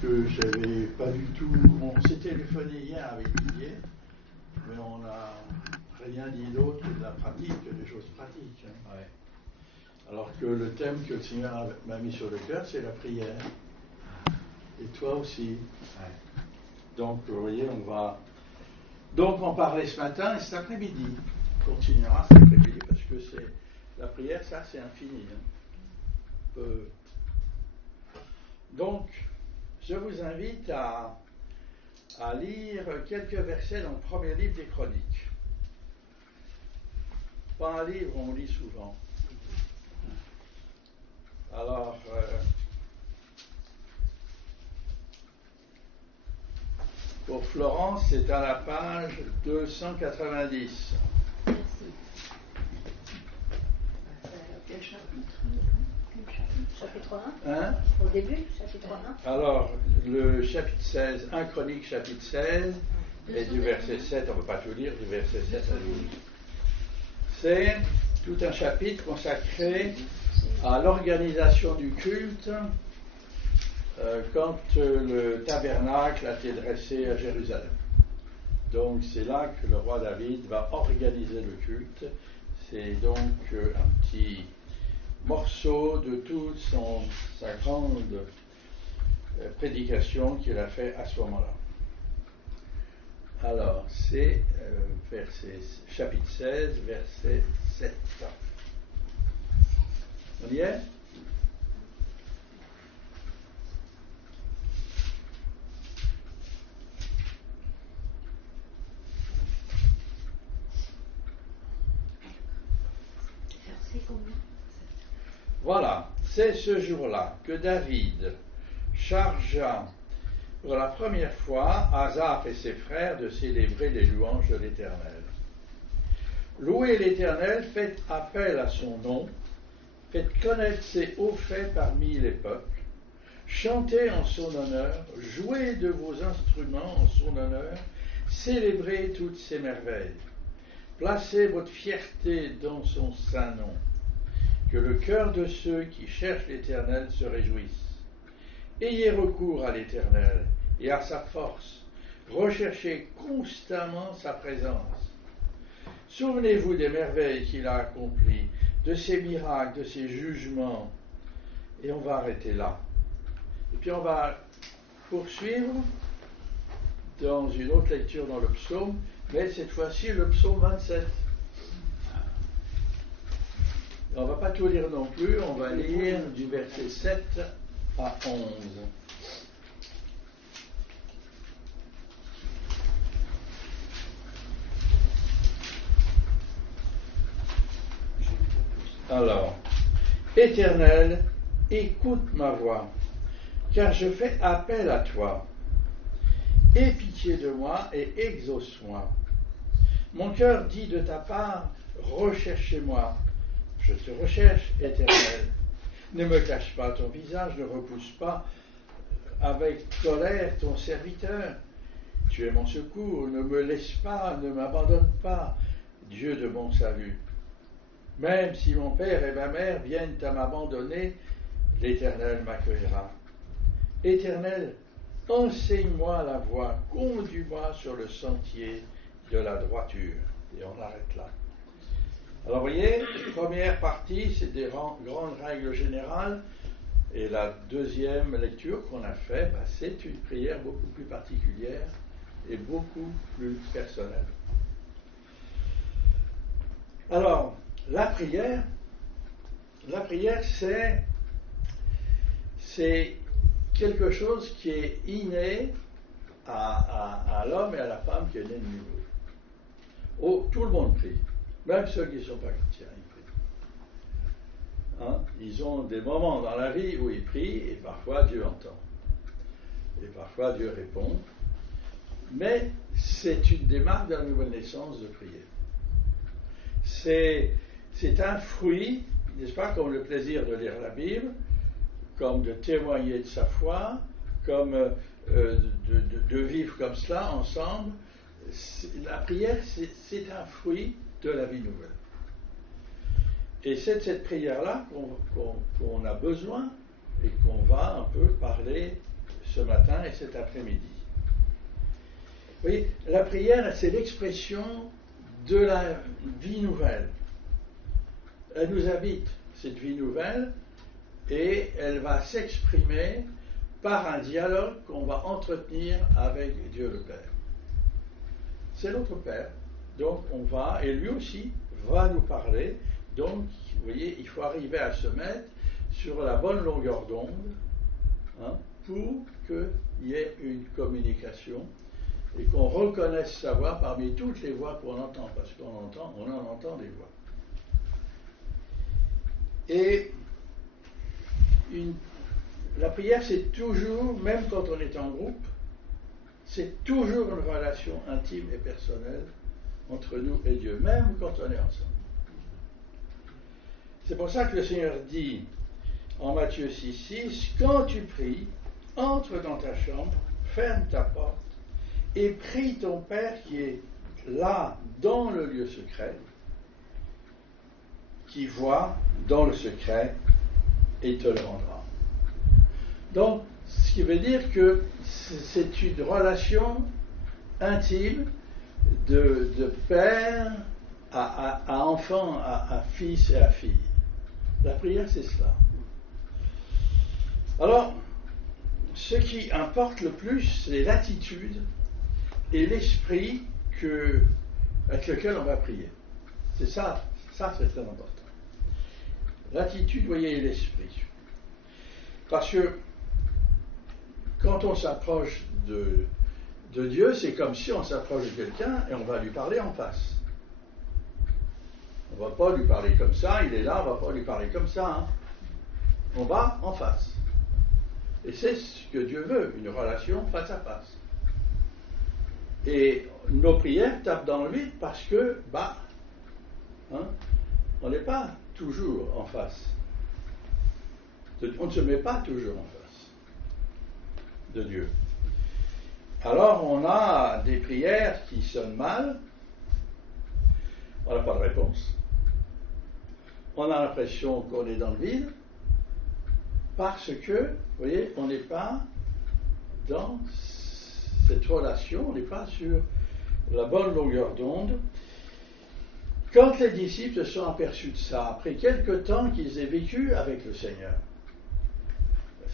que j'avais pas du tout. On s'est téléphoné hier avec Didier, mais on n'a rien dit d'autre que de la pratique, que des choses pratiques. Hein. Ouais. Alors que le thème que le Seigneur m'a mis sur le cœur, c'est la prière. Et toi aussi. Ouais. Donc, vous voyez, on va donc en parler ce matin et cet après-midi. On continuera cet après-midi parce que c'est la prière, ça c'est infini. Hein. Donc, je vous invite à lire quelques versets dans le premier livre des Chroniques. Pas un livre, on lit souvent. Alors, pour Florence, c'est à la page 290. Merci. Quel chapitre? Chapitre 1 Hein? Au début, chapitre 1. Alors, le chapitre 16, 1 Chronique, chapitre 16, et du verset 7, on ne peut pas tout lire, du verset 7 à 12. C'est tout un chapitre consacré à l'organisation du culte quand le tabernacle a été dressé à Jérusalem. Donc, c'est là que le roi David va organiser le culte. C'est donc un petit morceau de toute sa grande prédication qu'il a fait à ce moment-là. Alors, c'est chapitre 16, verset 7. On y est? Verset combien? Voilà, c'est ce jour-là que David chargea pour la première fois Asaph et ses frères de célébrer les louanges de l'Éternel. Louez l'Éternel, faites appel à son nom, faites connaître ses hauts faits parmi les peuples, chantez en son honneur, jouez de vos instruments en son honneur, célébrez toutes ses merveilles. Placez votre fierté dans son saint nom. Que le cœur de ceux qui cherchent l'Éternel se réjouisse. Ayez recours à l'Éternel et à sa force. Recherchez constamment sa présence. Souvenez-vous des merveilles qu'il a accomplies, de ses miracles, de ses jugements. Et on va arrêter là. Et puis on va poursuivre dans une autre lecture dans le psaume, mais cette fois-ci le psaume 27. On ne va pas tout lire non plus, on va lire du verset 7 à 11. Alors, Éternel, écoute ma voix, car je fais appel à toi. Aie pitié de moi et exauce-moi. Mon cœur dit de ta part, recherchez-moi. Je te recherche, Éternel. Ne me cache pas ton visage, ne repousse pas avec colère ton serviteur. Tu es mon secours, ne me laisse pas, ne m'abandonne pas, Dieu de mon salut. Même si mon père et ma mère viennent à m'abandonner, l'Éternel m'accueillera. Éternel, enseigne-moi la voie, conduis-moi sur le sentier de la droiture. Et on arrête là. Alors, vous voyez, première partie, c'est des grandes règles générales. Et la deuxième lecture qu'on a faite, c'est une prière beaucoup plus particulière et beaucoup plus personnelle. Alors, la prière, c'est quelque chose qui est inné à l'homme et à la femme qui est né de nouveau. Oh, tout le monde prie. Même ceux qui ne sont pas chrétiens, ils prient. Hein? Ils ont des moments dans la vie où ils prient et parfois Dieu entend. Et parfois Dieu répond. Mais c'est une démarque de la nouvelle naissance de prier. C'est un fruit, n'est-ce pas, comme le plaisir de lire la Bible, comme de témoigner de sa foi, comme de vivre comme cela ensemble. La prière, c'est un fruit de la vie nouvelle. Et c'est de cette prière-là qu'on a besoin et qu'on va un peu parler ce ce matin et cet après-midi. Vous voyez, la prière, c'est l'expression de la vie nouvelle. Elle nous habite, cette vie nouvelle, et elle va s'exprimer par un dialogue qu'on va entretenir avec Dieu le Père. C'est notre Père, donc on va, et lui aussi va nous parler. Donc, vous voyez, il faut arriver à se mettre sur la bonne longueur d'onde, pour qu'il y ait une communication et qu'on reconnaisse sa voix parmi toutes les voix qu'on entend, parce qu'on en entend des voix. Et la prière, c'est toujours, même quand on est en groupe, c'est toujours une relation intime et personnelle entre nous et Dieu, même quand on est ensemble. C'est pour ça que le Seigneur dit en Matthieu 6,6, quand tu pries, entre dans ta chambre, ferme ta porte et prie ton Père qui est là dans le lieu secret, qui voit dans le secret et te le rendra. Donc, ce qui veut dire que c'est une relation intime de père à enfant, à fils et à fille. La prière, c'est cela. Alors, ce qui importe le plus, c'est l'attitude et l'esprit avec lequel on va prier. C'est ça c'est très important. L'attitude, vous voyez, et l'esprit. Parce que quand on s'approche de Dieu, c'est comme si on s'approche de quelqu'un et on va lui parler en face. On ne va pas lui parler comme ça, il est là, on ne va pas lui parler comme ça. On va en face. Et c'est ce que Dieu veut, une relation face à face. Et nos prières tapent dans le vide parce que, on n'est pas toujours en face. On ne se met pas toujours en face de Dieu. Alors on a des prières qui sonnent mal, on n'a pas de réponse. On a l'impression qu'on est dans le vide parce que, vous voyez, on n'est pas dans cette relation, on n'est pas sur la bonne longueur d'onde. Quand les disciples se sont aperçus de ça, après quelque temps qu'ils aient vécu avec le Seigneur,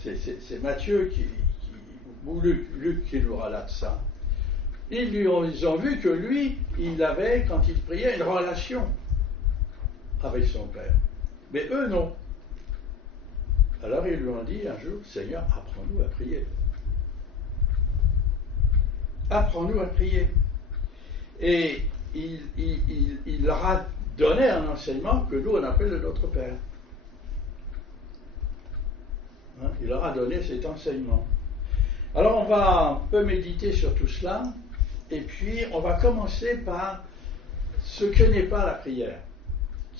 c'est Matthieu ou Luc qui nous relate ça, ils ont vu que lui, il avait, quand il priait, une relation avec son Père. Mais eux, non. Alors ils lui ont dit un jour, Seigneur, apprends-nous à prier. Apprends-nous à prier. Et il leur a donné un enseignement que nous, on appelle le Notre Père. Il leur a donné cet enseignement. Alors on va un peu méditer sur tout cela, et puis on va commencer par ce que n'est pas la prière,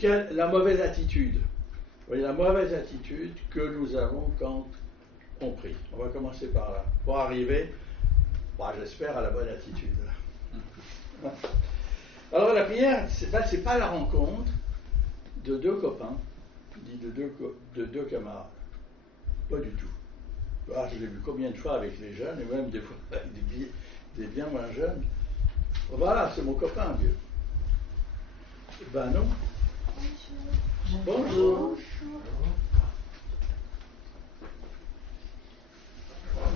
la mauvaise attitude. Vous voyez, la mauvaise attitude que nous avons quand on prie. On va commencer par là, pour arriver, j'espère, à la bonne attitude. Alors la prière, c'est pas la rencontre de deux copains, ni de deux camarades. Pas du tout. Je l'ai vu combien de fois avec les jeunes, et même des fois avec des bien moins jeunes. Voilà, c'est mon copain, Dieu. Ben non. Bonjour.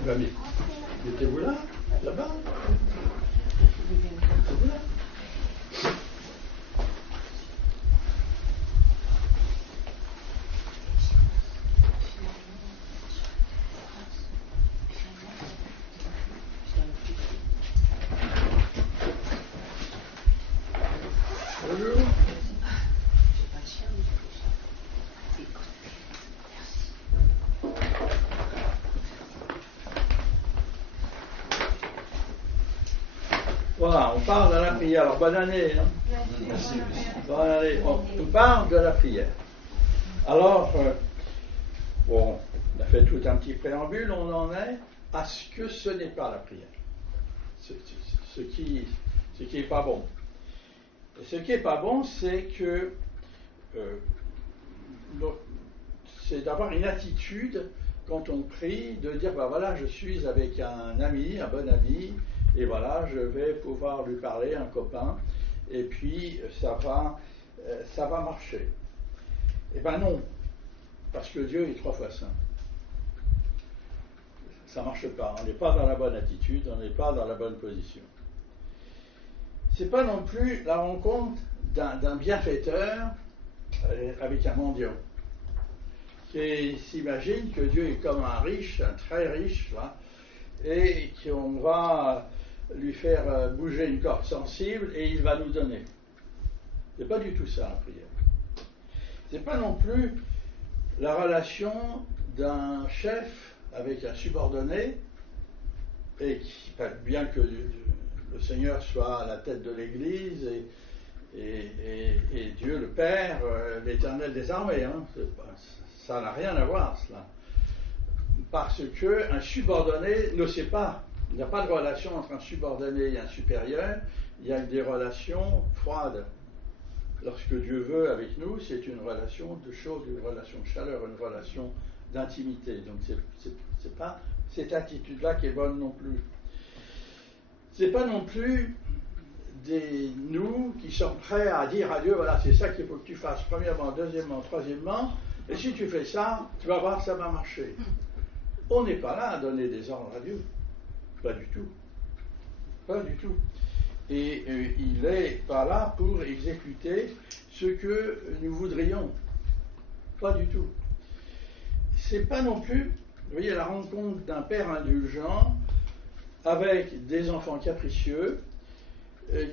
Ben, mettez-vous là, là-bas. Mettez-vous là. Voilà, on parle de la prière. Alors, bonne année. Merci. Bonne année. On parle de la prière. Alors, on a fait tout un petit préambule, on en est à ce que ce n'est pas la prière. Ce qui est pas bon. Et ce qui est pas bon, c'est que c'est d'avoir une attitude quand on prie, de dire, ben voilà, je suis avec un ami, un bon ami, et voilà, je vais pouvoir lui parler, un copain, et puis ça va marcher. Eh ben non, parce que Dieu est 3 fois saint. Ça ne marche pas, on n'est pas dans la bonne attitude, on n'est pas dans la bonne position. C'est pas non plus la rencontre d'un bienfaiteur avec un mendiant qui s'imagine que Dieu est comme un riche, un très riche, là, et qu'on va lui faire bouger une corde sensible et il va nous donner. C'est pas du tout ça la prière. C'est pas non plus la relation d'un chef avec un subordonné, et qui, bien que le Seigneur soit à la tête de l'Église et Dieu le Père, l'Éternel des armées, hein, ça n'a rien à voir cela. Parce qu'un subordonné ne sait pas, il n'y a pas de relation entre un subordonné et un supérieur, il y a des relations froides. Lorsque Dieu veut avec nous, c'est une relation de choses, une relation de chaleur, une relation d'intimité. Donc c'est pas cette attitude-là qui est bonne non plus. C'est pas non plus nous qui sommes prêts à dire à Dieu, voilà, c'est ça qu'il faut que tu fasses, premièrement, deuxièmement, troisièmement, et si tu fais ça, tu vas voir, ça va marcher. On n'est pas là à donner des ordres à Dieu. Pas du tout. Pas du tout. Et il n'est pas là pour exécuter ce que nous voudrions. Pas du tout. C'est pas non plus, vous voyez, la rencontre d'un père indulgent avec des enfants capricieux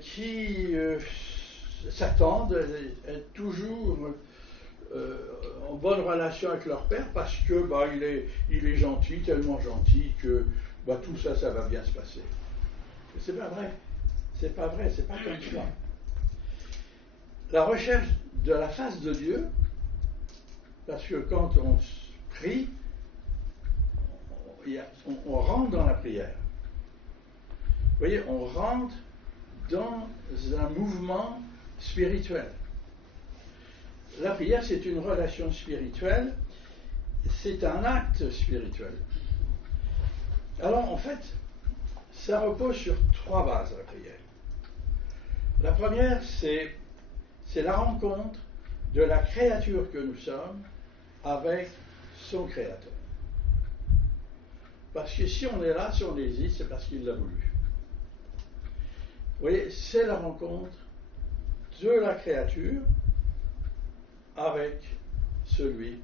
qui s'attendent à être toujours en bonne relation avec leur père parce que il est gentil, tellement gentil que tout ça, ça va bien se passer. Mais c'est pas vrai. C'est pas vrai, c'est pas comme ça. La recherche de la face de Dieu, parce que quand on prie, on rentre dans la prière. Vous voyez, on rentre dans un mouvement spirituel. La prière, c'est une relation spirituelle, c'est un acte spirituel. Alors, en fait, ça repose sur 3 bases, la prière. La première, c'est la rencontre de la créature que nous sommes avec son Créateur. Parce que si on est là, si on hésite, c'est parce qu'il l'a voulu. Vous voyez, c'est la rencontre de la créature avec celui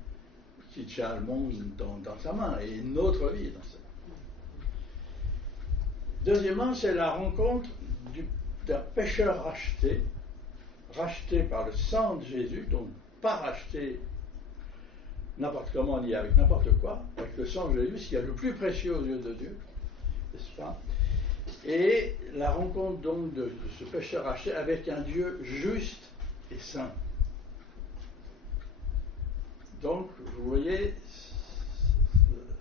qui tient le monde dans sa main et notre vie dans sa main. Deuxièmement, c'est la rencontre d'un pécheur racheté par le sang de Jésus, donc pas racheté n'importe comment ni avec n'importe quoi, avec le sang de Jésus, ce qui est le plus précieux aux yeux de Dieu, n'est-ce pas? Et la rencontre donc de ce pécheur racheté avec un Dieu juste et saint. Donc, vous voyez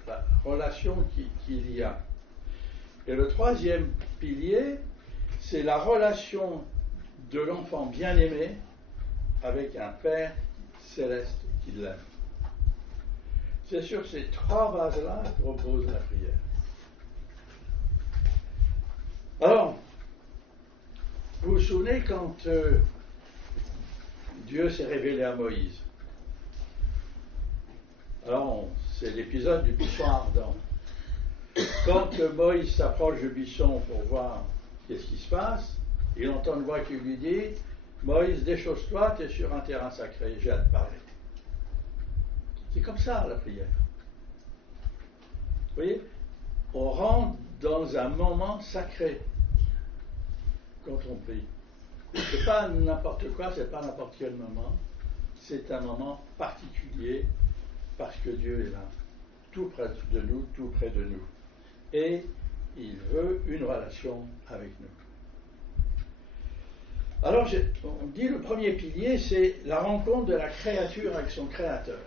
la relation qu'il y a. Et le troisième pilier, c'est la relation de l'enfant bien-aimé avec un Père céleste qui l'aime. C'est sur ces 3 bases-là que repose la prière. Alors, vous vous souvenez quand Dieu s'est révélé à Moïse? Alors, c'est l'épisode du buisson ardent. Quand Moïse s'approche du buisson pour voir qu'est-ce qui se passe, il entend une voix qui lui dit « Moïse, déchausse-toi, tu es sur un terrain sacré, j'ai à te parler. » C'est comme ça la prière. Vous voyez, on rentre dans un moment sacré quand on prie. C'est pas n'importe quoi, c'est pas n'importe quel moment. C'est un moment particulier parce que Dieu est là, tout près de nous, tout près de nous. Et il veut une relation avec nous. Alors, on dit le premier pilier, c'est la rencontre de la créature avec son Créateur.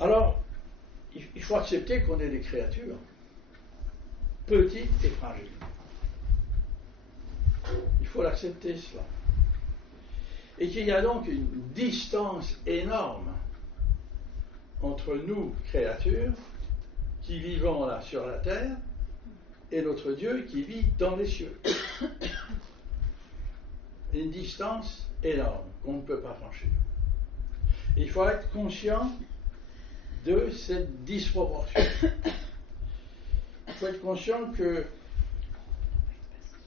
Alors, il faut accepter qu'on est des créatures, petites et fragiles. Il faut l'accepter, cela. Et qu'il y a donc une distance énorme entre nous, créatures, qui vivons là sur la terre, et notre Dieu qui vit dans les cieux. Une distance énorme qu'on ne peut pas franchir. Il faut être conscient de cette disproportion. Il faut être conscient que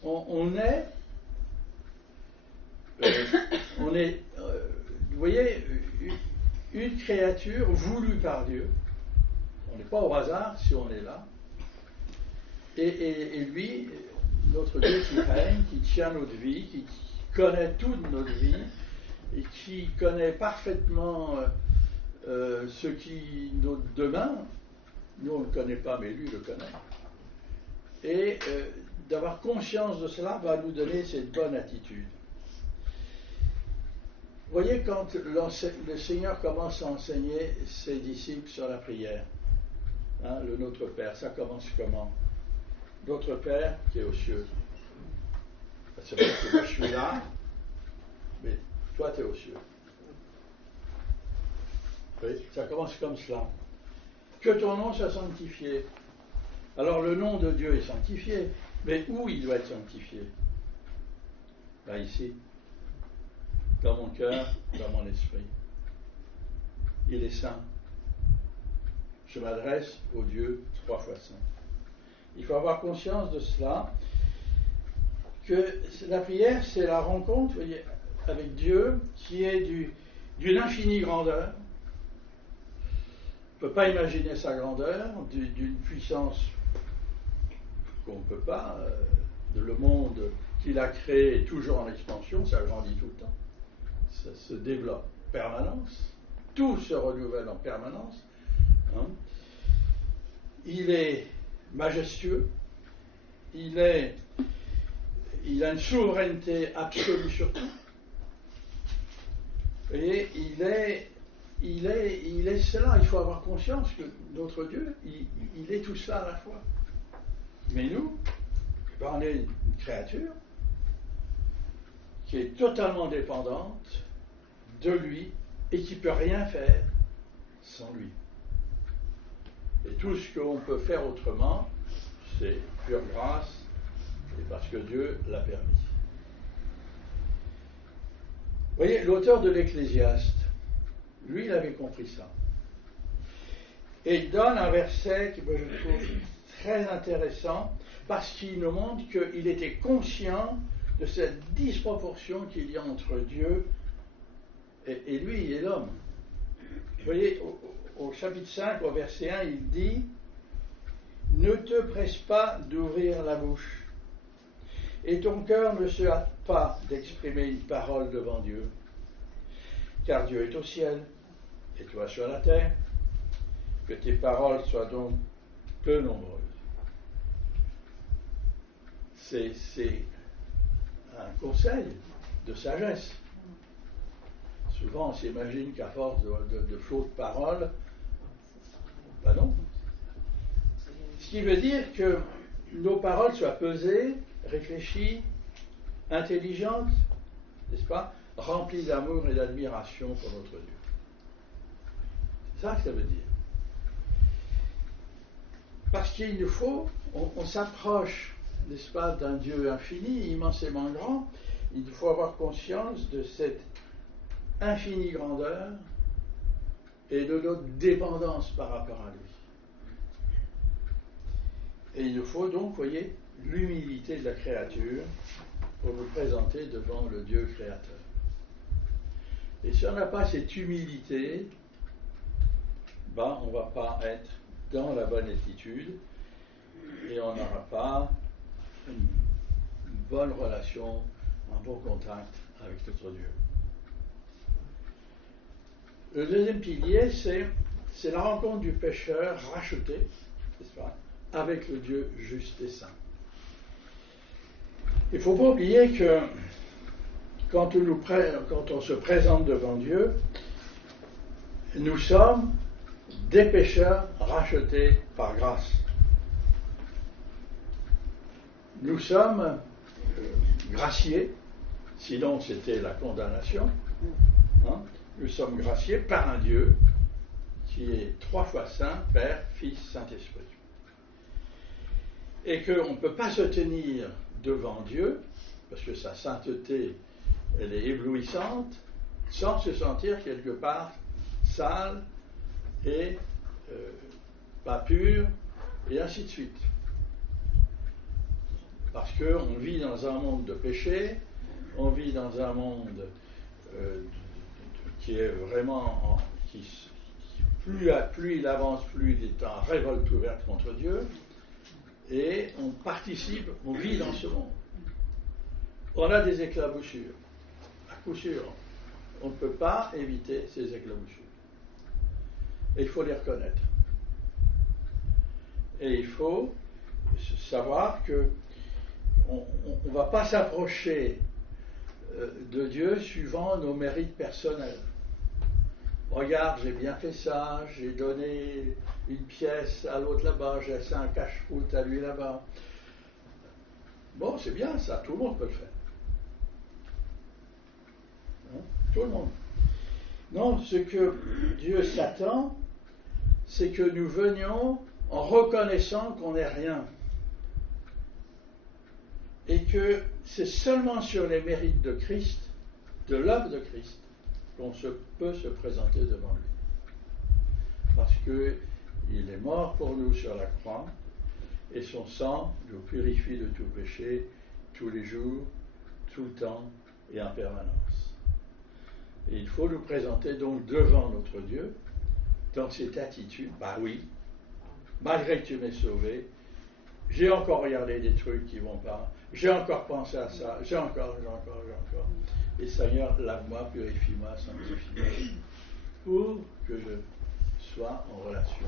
on est, vous voyez, une créature voulue par Dieu. On n'est pas au hasard si on est là. Et lui, notre Dieu qui règne, qui tient notre vie, qui connaît toute notre vie, et qui connaît parfaitement ce qui notre demain, nous on ne le connaît pas, mais lui le connaît. Et d'avoir conscience de cela va nous donner cette bonne attitude. Vous voyez, quand le Seigneur commence à enseigner ses disciples sur la prière, hein, le Notre Père, ça commence comment? Notre Père qui est aux cieux. C'est vrai que moi je suis là, mais toi tu es aux cieux. Oui, ça commence comme cela. Que ton nom soit sanctifié. Alors le nom de Dieu est sanctifié, mais où il doit être sanctifié? Là, ici, dans mon cœur, dans mon esprit. Il est saint. Je m'adresse au Dieu 3 fois saint. Il faut avoir conscience de cela, que la prière, c'est la rencontre, vous voyez, avec Dieu qui est d'une infinie grandeur. On ne peut pas imaginer sa grandeur, d'une puissance qu'on ne peut pas. Le monde qu'il a créé est toujours en expansion, ça grandit tout le temps. Ça se développe en permanence. Tout se renouvelle en permanence. Hein. Il est majestueux. Il a une souveraineté absolue sur tout. Et il est cela. Il faut avoir conscience que notre Dieu, il est tout cela à la fois. Mais nous, on est une créature qui est totalement dépendante de lui et qui ne peut rien faire sans lui. Et tout ce qu'on peut faire autrement, c'est pure grâce et parce que Dieu l'a permis. Vous voyez, l'auteur de l'Ecclésiaste, lui, il avait compris ça. Et il donne un verset qui, je trouve, très intéressant parce qu'il nous montre qu'il était conscient de cette disproportion qu'il y a entre Dieu et lui et l'homme. Vous voyez, au chapitre 5, au verset 1, il dit « Ne te presse pas d'ouvrir la bouche, et ton cœur ne se hâte pas d'exprimer une parole devant Dieu, car Dieu est au ciel, et toi sur la terre, que tes paroles soient donc peu nombreuses. » C'est un conseil de sagesse. Souvent, on s'imagine qu'à force de fausses paroles, ben non. Ce qui veut dire que nos paroles soient pesées, réfléchies, intelligentes, n'est-ce pas, remplies d'amour et d'admiration pour notre Dieu. C'est ça que ça veut dire. Parce qu'il nous faut, on s'approche, n'est-ce pas, d'un Dieu infini, immensément grand. Il faut avoir conscience de cette infinie grandeur et de notre dépendance par rapport à lui. Et il nous faut donc, voyez, l'humilité de la créature pour nous présenter devant le Dieu créateur. Et si on n'a pas cette humilité, ben, on ne va pas être dans la bonne attitude et on n'aura pas une bonne relation, un bon contact avec notre Dieu. Le deuxième pilier, c'est la rencontre du pécheur racheté, n'est-ce pas, avec le Dieu juste et saint. Il ne faut pas oublier que quand on se présente devant Dieu, nous sommes des pécheurs rachetés par grâce. Nous sommes graciés, sinon c'était la condamnation. Hein? Nous sommes graciés par un Dieu qui est 3 fois saint, Père, Fils, Saint-Esprit. Et qu'on ne peut pas se tenir devant Dieu, parce que sa sainteté, elle est éblouissante, sans se sentir quelque part sale et pas pur, et ainsi de suite. Parce qu'on vit dans un monde de péché, on vit dans un monde qui est vraiment, plus il avance, plus il est en révolte ouverte contre Dieu, et on participe, on vit dans ce monde. On a des éclaboussures, à coup sûr. On ne peut pas éviter ces éclaboussures. Et il faut les reconnaître. Et il faut savoir que on ne va pas s'approcher de Dieu suivant nos mérites personnels. Regarde, j'ai bien fait ça, j'ai donné une pièce à l'autre là-bas, j'ai laissé un cache-croûte à lui là-bas. Bon, c'est bien ça, tout le monde peut le faire. Hein? Tout le monde. Non, ce que Dieu s'attend, c'est que nous venions en reconnaissant qu'on n'est rien. Et que c'est seulement sur les mérites de Christ, de l'œuvre de Christ, qu'on peut se présenter devant lui. Parce qu'il est mort pour nous sur la croix, et son sang nous purifie de tout péché, tous les jours, tout le temps et en permanence. Et il faut nous présenter donc devant notre Dieu, dans cette attitude, bah oui, malgré que tu m'aies sauvé, j'ai encore regardé des trucs qui ne vont pas, j'ai encore pensé à ça, j'ai encore. Et Seigneur, lave-moi, purifie-moi, sanctifie-moi, pour que je sois en relation,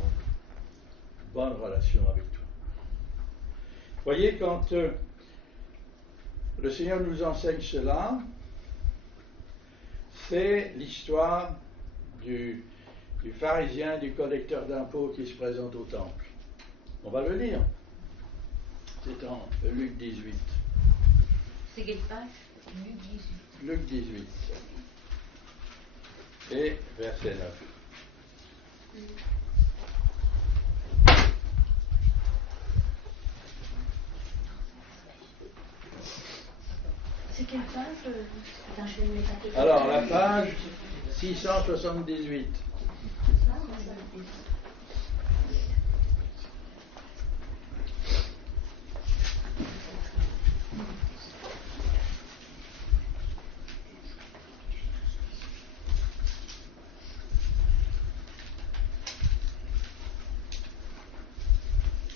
bonne relation avec toi. Voyez, quand le Seigneur nous enseigne cela, c'est l'histoire du pharisien, du collecteur d'impôts qui se présente au temple. On va le lire. C'est en Luc 18. C'est quelle page? Luc 18. Luc 18. Et verset 9. C'est quelle page? Attends, je vais me mettre à côté. Alors, la page 678.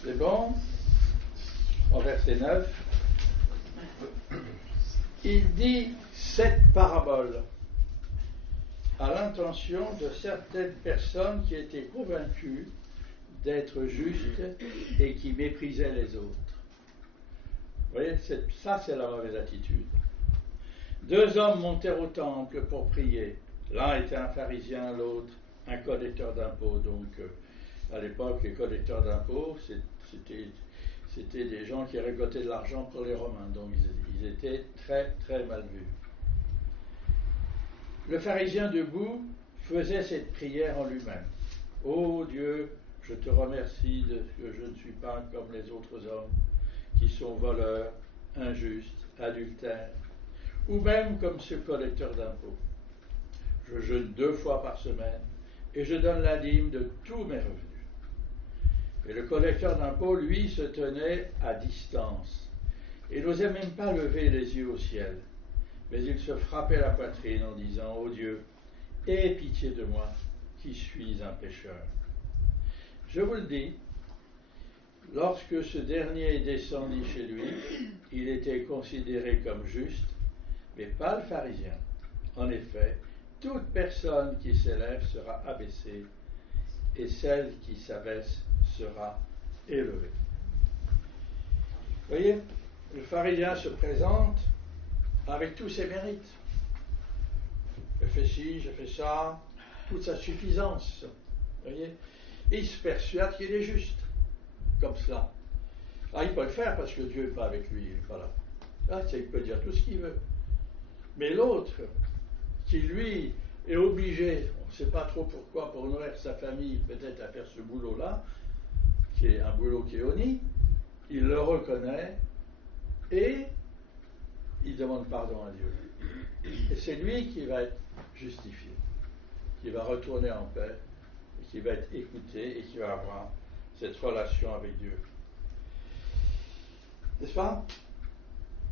C'est bon? En verset 9. Il dit cette parabole à l'intention de certaines personnes qui étaient convaincues d'être justes et qui méprisaient les autres. Vous voyez, ça c'est la mauvaise attitude. 2 hommes montèrent au temple pour prier. L'un était un pharisien, l'autre un collecteur d'impôts. Donc à l'époque, les collecteurs d'impôts, c'était des gens qui récoltaient de l'argent pour les Romains. Donc ils étaient très très mal vus. Le pharisien debout faisait cette prière en lui-même. Ô Dieu, je te remercie de ce que je ne suis pas comme les autres hommes qui sont voleurs, injustes, adultères, ou même comme ce collecteur d'impôts. Je jeûne 2 fois par semaine et je donne la dîme de tous mes revenus. Et le collecteur d'impôts, lui, se tenait à distance et n'osait même pas lever les yeux au ciel. Mais il se frappait la poitrine en disant « Ô Dieu, aie pitié de moi, qui suis un pécheur. » Je vous le dis, lorsque ce dernier descendit chez lui, il était considéré comme juste, mais pas le pharisien. En effet, toute personne qui s'élève sera abaissée, et celle qui s'abaisse sera élevée. Vous voyez, le pharisien se présente avec tous ses mérites. Je fais ci, je fais ça, toute sa suffisance. Vous voyez, et il se persuade qu'il est juste, comme cela. Ah, il peut le faire parce que Dieu n'est pas avec lui, il n'est pas là. Ah, il peut dire tout ce qu'il veut. Mais l'autre, qui lui est obligé, on ne sait pas trop pourquoi, pour nourrir sa famille, peut-être à faire ce boulot-là, qui est un boulot qui est honni, il le reconnaît et il demande pardon à Dieu. Et c'est lui qui va être justifié, qui va retourner en paix, et qui va être écouté et qui va avoir cette relation avec Dieu. N'est-ce pas?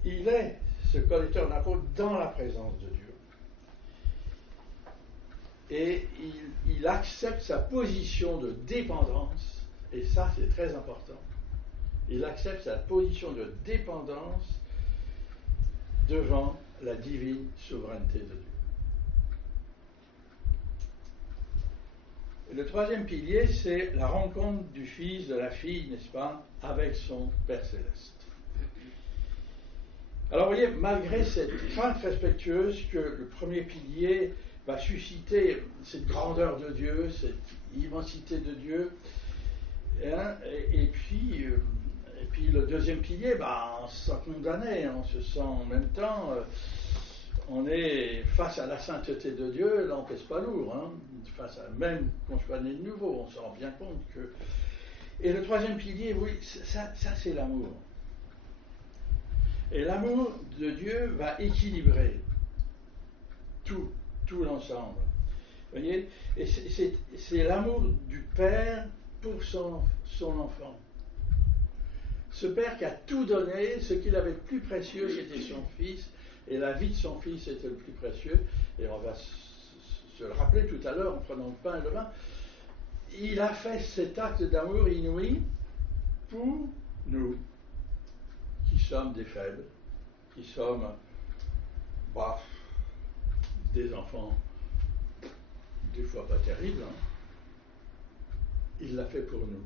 Il est, ce collecteur d'impôts, dans la présence de Dieu. Et il accepte sa position de dépendance, et ça c'est très important. Il accepte sa position de dépendance devant la divine souveraineté de Dieu. Et le troisième pilier, c'est la rencontre du fils, de la fille, n'est-ce pas, avec son Père céleste. Alors vous voyez, malgré cette crainte respectueuse que le premier pilier va susciter cette grandeur de Dieu, cette immensité de Dieu, hein, et puis le deuxième pilier, on se sent condamné, on se sent en même temps, on est face à la sainteté de Dieu, là on pèse pas lourd, hein, même qu'on soit né de nouveau, on se rend bien compte que... Et le troisième pilier, oui, ça c'est l'amour. Et l'amour de Dieu va équilibrer tout l'ensemble. Vous voyez? Et c'est l'amour du Père pour son enfant. Ce Père qui a tout donné, ce qu'il avait de plus précieux, c'était son Fils, et la vie de son Fils était le plus précieux. Et on va se le rappeler tout à l'heure en prenant le pain et le vin. Il a fait cet acte d'amour inouï pour nous, qui sommes des faibles, qui sommes des enfants des fois pas terribles. Hein. Il l'a fait pour nous.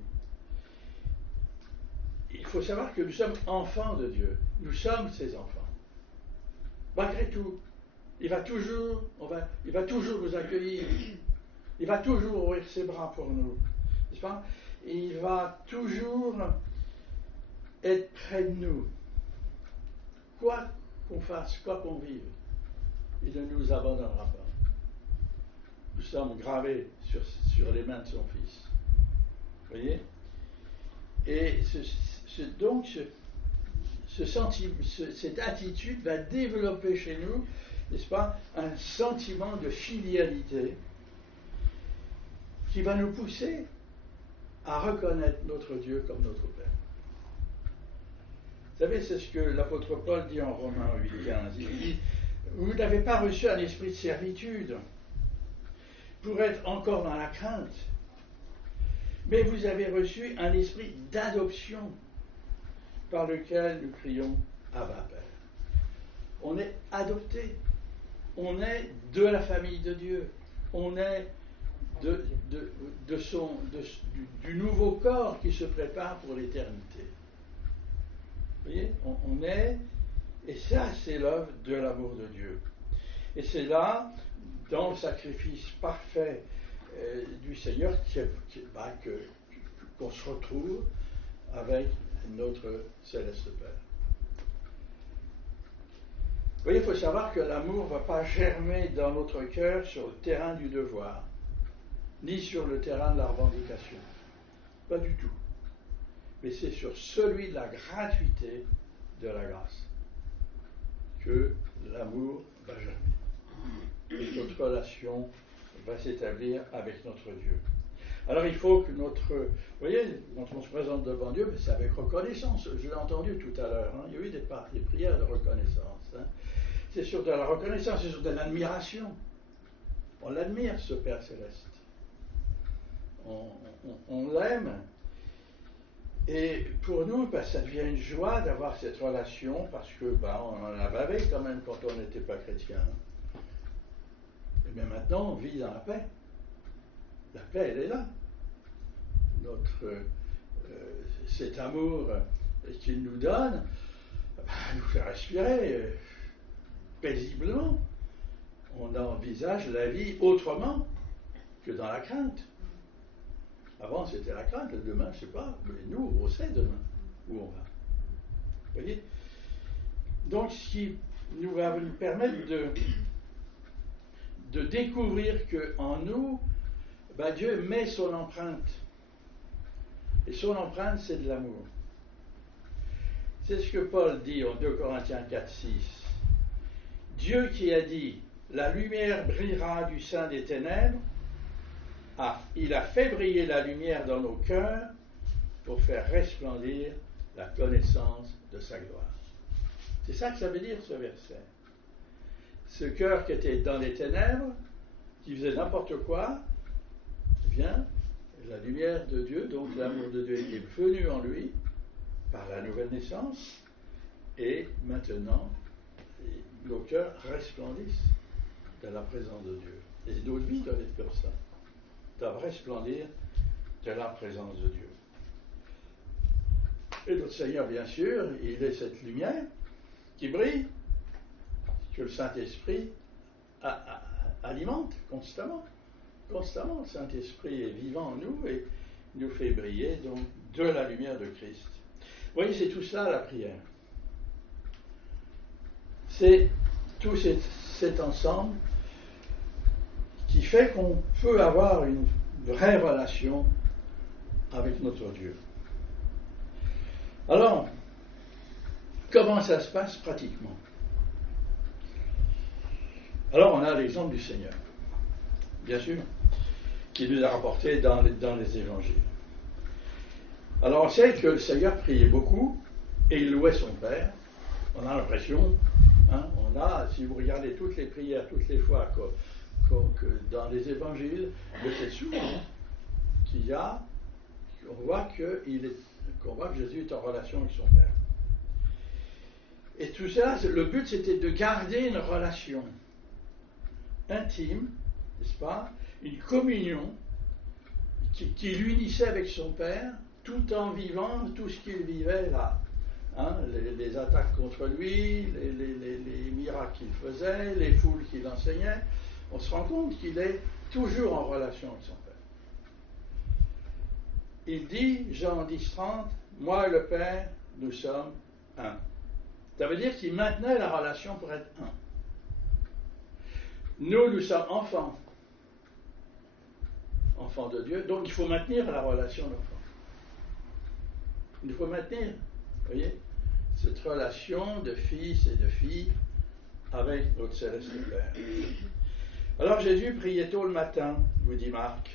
Il faut savoir que nous sommes enfants de Dieu. Nous sommes ses enfants. Malgré tout, il va toujours nous accueillir. Il va toujours ouvrir ses bras pour nous. N'est-ce pas? Il va toujours être près de nous. Quoi qu'on fasse, quoi qu'on vive, il ne nous abandonnera pas. Nous sommes gravés sur les mains de son Fils. Vous voyez? Et cette attitude va développer chez nous, n'est-ce pas, un sentiment de filialité qui va nous pousser à reconnaître notre Dieu comme notre Père. Vous savez, c'est ce que l'apôtre Paul dit en Romains 8,15. Il dit, vous n'avez pas reçu un esprit de servitude pour être encore dans la crainte, mais vous avez reçu un esprit d'adoption par lequel nous crions Abba Père. On est adopté, on est de la famille de Dieu, on est du nouveau corps qui se prépare pour l'éternité. Vous voyez, on est, et ça c'est l'œuvre de l'amour de Dieu. Et c'est là, dans le sacrifice parfait du Seigneur, qu'on se retrouve avec notre céleste Père. Vous voyez, il faut savoir que l'amour ne va pas germer dans notre cœur sur le terrain du devoir, ni sur le terrain de la revendication. Pas du tout. Mais c'est sur celui de la gratuité de la grâce que l'amour va germer. Et notre relation va s'établir avec notre Dieu. Alors il faut que vous voyez, quand on se présente devant Dieu, c'est avec reconnaissance. Je l'ai entendu tout à l'heure, hein, il y a eu des prières de reconnaissance. Hein. C'est sur de la reconnaissance, c'est sur de l'admiration. On l'admire, ce Père céleste. On l'aime. Et pour nous, ça devient une joie d'avoir cette relation, parce que on en a bavé quand même quand on n'était pas chrétien. Mais maintenant, on vit dans la paix. La paix, elle est là. Cet amour qu'il nous donne nous fait respirer paisiblement. On envisage la vie autrement que dans la crainte. Avant, c'était la crainte. Demain, je ne sais pas. Mais nous, on sait demain où on va. Vous voyez? Donc, ce qui nous va nous permettre de découvrir qu'en nous, Dieu met son empreinte. Et son empreinte, c'est de l'amour. C'est ce que Paul dit en 2 Corinthiens 4, 6. Dieu qui a dit, la lumière brillera du sein des ténèbres, il a fait briller la lumière dans nos cœurs pour faire resplendir la connaissance de sa gloire. C'est ça que ça veut dire, ce verset. Ce cœur qui était dans les ténèbres, qui faisait n'importe quoi, eh bien, la lumière de Dieu, donc l'amour de Dieu est venu en lui par la nouvelle naissance, et maintenant, nos cœurs resplendissent de la présence de Dieu. Et nos vies doivent être comme ça, doivent resplendir de la présence de Dieu. Et notre Seigneur, bien sûr, il est cette lumière qui brille, que le Saint-Esprit alimente constamment. Constamment, le Saint-Esprit est vivant en nous et nous fait briller donc de la lumière de Christ. Vous voyez, c'est tout ça la prière. C'est tout cet ensemble qui fait qu'on peut avoir une vraie relation avec notre Dieu. Alors, comment ça se passe pratiquement? Alors, on a l'exemple du Seigneur, bien sûr, qui nous a rapporté dans les évangiles. Alors, on sait que le Seigneur priait beaucoup et il louait son Père. On a l'impression, si vous regardez toutes les prières, toutes les fois que dans les évangiles, c'est souvent qu'on voit que Jésus est en relation avec son Père. Et tout ça, le but c'était de garder une relation intime, n'est-ce pas, une communion qui l'unissait avec son Père, tout en vivant tout ce qu'il vivait là. Les attaques contre lui, les miracles qu'il faisait, les foules qu'il enseignait. On se rend compte qu'il est toujours en relation avec son Père. Il dit, Jean 10:30, moi et le Père, nous sommes un. Ça veut dire qu'il maintenait la relation pour être un. Nous sommes enfants de Dieu, donc il faut maintenir la relation d'enfant. Il faut maintenir, vous voyez, cette relation de fils et de filles avec notre céleste Père. Alors Jésus priait tôt le matin, vous dit Marc.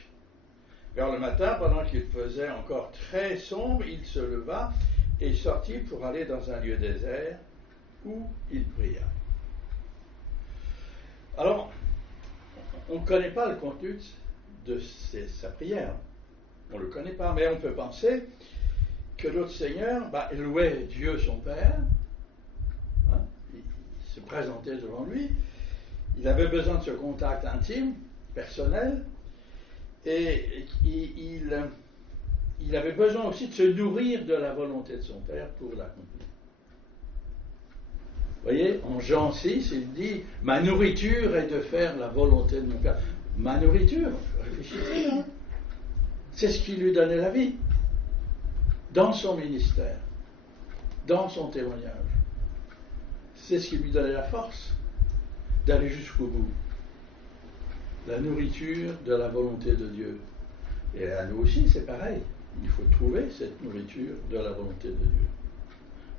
Vers le matin, pendant qu'il faisait encore très sombre, il se leva et sortit pour aller dans un lieu désert où il pria. Alors, on ne connaît pas le contenu de sa prière. On ne le connaît pas, mais on peut penser que notre Seigneur louait Dieu son Père, il se présentait devant lui, il avait besoin de ce contact intime, personnel, et il avait besoin aussi de se nourrir de la volonté de son Père pour l'accomplir. Vous voyez, en Jean 6, il dit « Ma nourriture est de faire la volonté de mon Père ». Ma nourriture, réfléchissez, c'est ce qui lui donnait la vie, dans son ministère, dans son témoignage. C'est ce qui lui donnait la force d'aller jusqu'au bout. La nourriture de la volonté de Dieu. Et à nous aussi, c'est pareil. Il faut trouver cette nourriture de la volonté de Dieu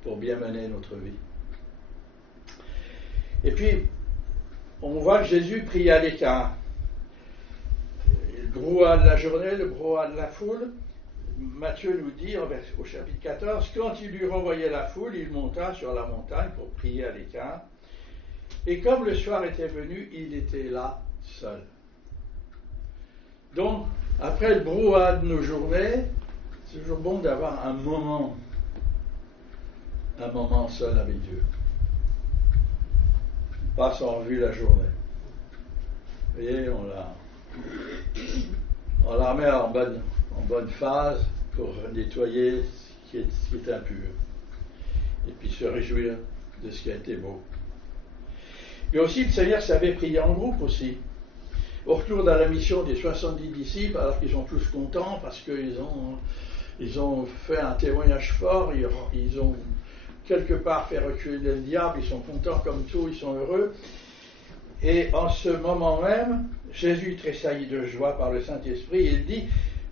pour bien mener notre vie. Et puis, on voit que Jésus prie à l'écart. Le brouhaha de la journée, le brouhaha de la foule. Matthieu nous dit au chapitre 14, quand il lui renvoyait la foule, il monta sur la montagne pour prier à l'écart. Et comme le soir était venu, il était là, seul. Donc, après le brouhaha de nos journées, c'est toujours bon d'avoir un moment seul avec Dieu. On passe en revue la journée. Vous voyez, on la remet en bonne phase pour nettoyer ce qui est impur. Et puis se réjouir de ce qui a été beau. Mais aussi, le Seigneur savait prier en groupe aussi. Au retour de la mission des 70 disciples, alors qu'ils sont tous contents parce qu'ils ont fait un témoignage fort, ils ont quelque part fait reculer le diable, ils sont contents comme tout, ils sont heureux. Et en ce moment même, Jésus tressaillit de joie par le Saint-Esprit. Il dit,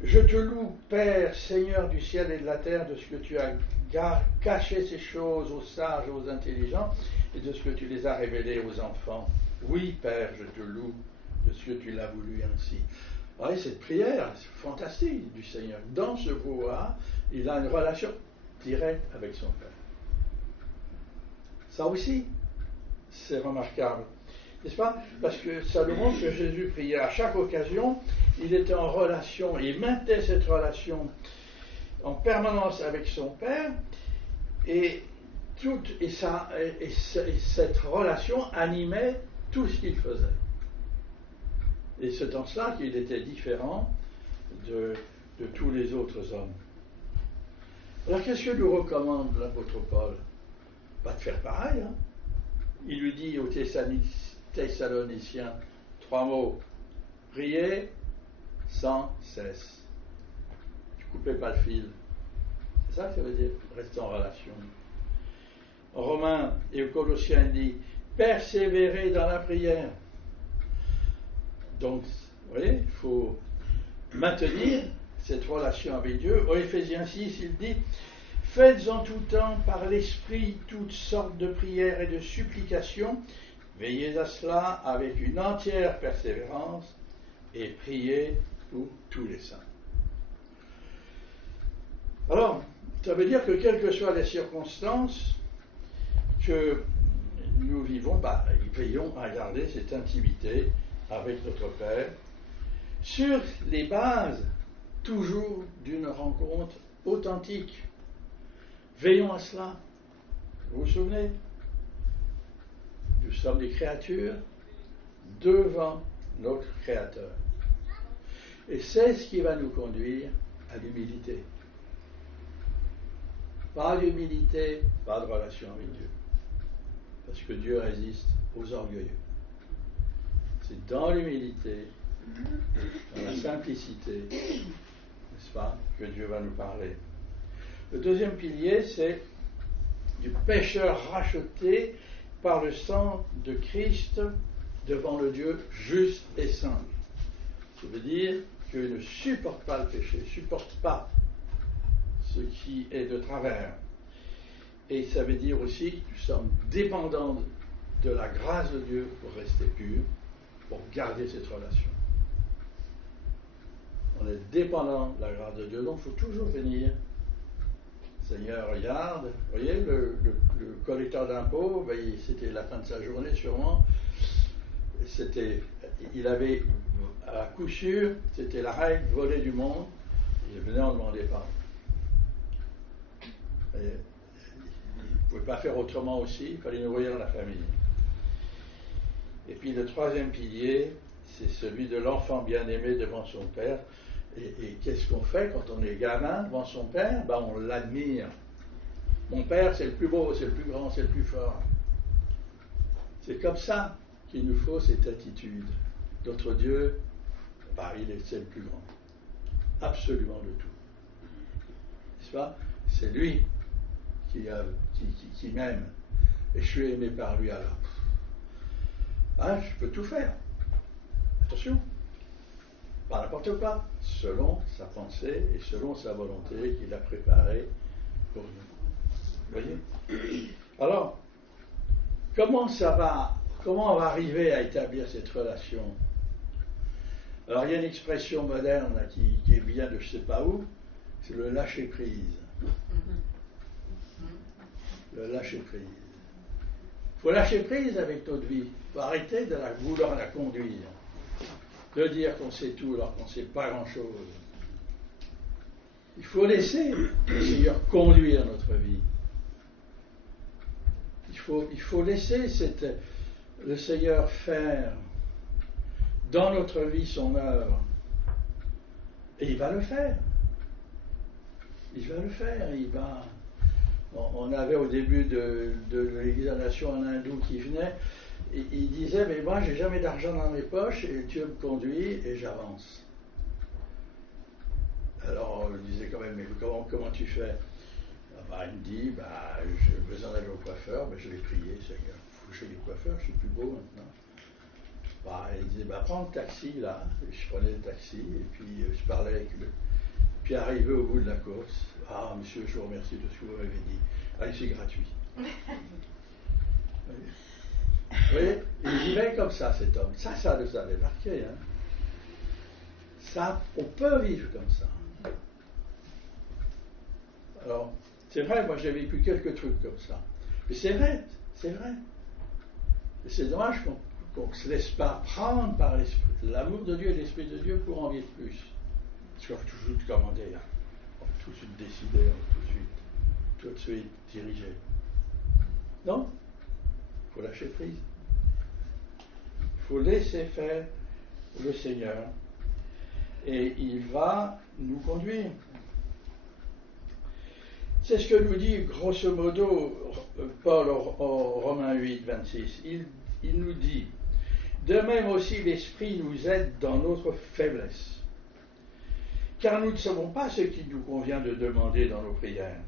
je te loue, Père, Seigneur du ciel et de la terre, de ce que tu as caché ces choses aux sages et aux intelligents, et de ce que tu les as révélées aux enfants. Oui, Père, je te loue de ce que tu l'as voulu ainsi. Vous voyez, cette prière, c'est fantastique du Seigneur. Dans ce brouhaha, il a une relation directe avec son Père. Ça aussi, c'est remarquable. N'est-ce pas? Parce que ça nous montre que Jésus priait à chaque occasion, il était en relation, il maintenait cette relation en permanence avec son Père, et cette relation animait tout ce qu'il faisait. Et c'est en cela qu'il était différent de tous les autres hommes. Alors qu'est-ce que nous recommande l'apôtre Paul? Pas de faire pareil. Hein? Il lui dit aux Thessaloniciens 3 mots. Priez sans cesse. Ne coupez pas le fil. C'est ça que ça veut dire, rester en relation. En Romains et aux Colossiens, il dit persévérer dans la prière. Donc, vous voyez, il faut maintenir cette relation avec Dieu. Au Éphésiens 6, il dit faites en tout temps par l'Esprit toutes sortes de prières et de supplications. Veillez à cela avec une entière persévérance et priez pour tous les saints. Alors, ça veut dire que quelles que soient les circonstances que nous vivons, veillons à garder cette intimité avec notre Père sur les bases toujours d'une rencontre authentique. Veillons à cela. Vous vous souvenez? Nous sommes des créatures devant notre Créateur. Et c'est ce qui va nous conduire à l'humilité. Pas l'humilité, pas de relation avec Dieu. Parce que Dieu résiste aux orgueilleux. C'est dans l'humilité, dans la simplicité, n'est-ce pas, que Dieu va nous parler. Le deuxième pilier, c'est du pécheur racheté par le sang de Christ devant le Dieu juste et saint. Ça veut dire qu'il ne supporte pas le péché, ne supporte pas ce qui est de travers. Et ça veut dire aussi que nous sommes dépendants de la grâce de Dieu pour rester purs, pour garder cette relation. On est dépendant de la grâce de Dieu, donc il faut toujours venir. Seigneur, regarde, vous voyez, le collecteur d'impôts, c'était la fin de sa journée sûrement, il avait, à coup sûr, c'était la règle, voler du monde, il venait en demander pardon. Il ne pouvait pas faire autrement aussi, il fallait nourrir la famille. Et puis le troisième pilier, c'est celui de l'enfant bien-aimé devant son père. Et qu'est-ce qu'on fait quand on est gamin devant son père? On l'admire. Mon père, c'est le plus beau, c'est le plus grand, c'est le plus fort. C'est comme ça qu'il nous faut cette attitude. Notre Dieu, c'est le plus grand. Absolument de tout. N'est-ce pas? C'est lui qui m'aime. Et je suis aimé par lui alors. Je peux tout faire. Attention. Pas n'importe quoi. Selon sa pensée et selon sa volonté qu'il a préparée pour nous. Vous voyez? Alors, comment on va arriver à établir cette relation? Alors, il y a une expression moderne là, qui vient de je ne sais pas où, c'est le lâcher-prise. Le lâcher-prise. Il faut lâcher prise avec notre vie. Il faut arrêter de vouloir la conduire. De dire qu'on sait tout alors qu'on ne sait pas grand-chose. Il faut laisser le Seigneur conduire notre vie. Il faut laisser le Seigneur faire dans notre vie son œuvre. Et il va le faire. Il va le faire. On avait au début de l'Église de la Nation un hindou qui venait. Il disait, mais moi, j'ai jamais d'argent dans mes poches, et Dieu me conduit, et j'avance. Alors, on lui disait quand même, mais comment tu fais? Il me dit, j'ai besoin d'aller au coiffeur, je vais prier, Seigneur, faut que j'aille au coiffeur, je suis plus beau maintenant. Bah, il disait, bah, prends le taxi là. Et je prenais le taxi et puis je parlais avec lui. Puis arrivé au bout de la course, ah monsieur, je vous remercie de ce que vous m'avez dit. Allez, c'est gratuit. Vous voyez, il vivait comme ça, cet homme. Ça nous avait marqué. Hein. Ça, on peut vivre comme ça. Alors, c'est vrai, moi j'ai vécu quelques trucs comme ça. Mais c'est vrai, c'est vrai. Et c'est dommage qu'on ne se laisse pas prendre par l'amour de Dieu et l'Esprit de Dieu pour en vivre plus. Parce qu'on va tout de suite commander, hein. On va tout de suite décider, on va tout de suite diriger. Non, il faut lâcher prise. Il faut laisser faire le Seigneur et il va nous conduire. C'est ce que nous dit grosso modo Paul au Romains 8, 26. Il nous dit, de même aussi l'Esprit nous aide dans notre faiblesse. Car nous ne savons pas ce qu'il nous convient de demander dans nos prières.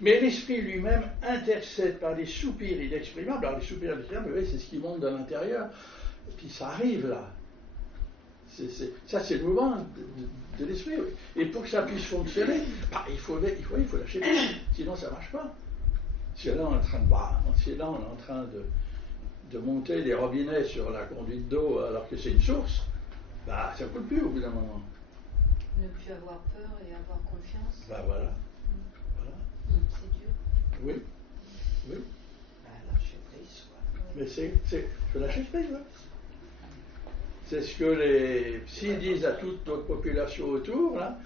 Mais l'Esprit lui-même intercède par des soupirs inexprimables. Alors les soupirs inexprimables, vous voyez, c'est ce qui monte de l'intérieur. Et puis ça arrive là. Ça c'est le mouvement de l'Esprit. Et pour que ça puisse fonctionner, bah, il faut lâcher prise. Sinon ça ne marche pas. Si là on est en train de monter des robinets sur la conduite d'eau alors que c'est une source, bah, ça ne coule plus au bout d'un moment. Ne plus avoir peur et avoir confiance. Bah voilà. Voilà. C'est dur. Oui. Oui. Bah, lâcher prise, quoi. Mais c'est lâcher prise, ouais. C'est ce que les psys disent à toute notre population autour, là,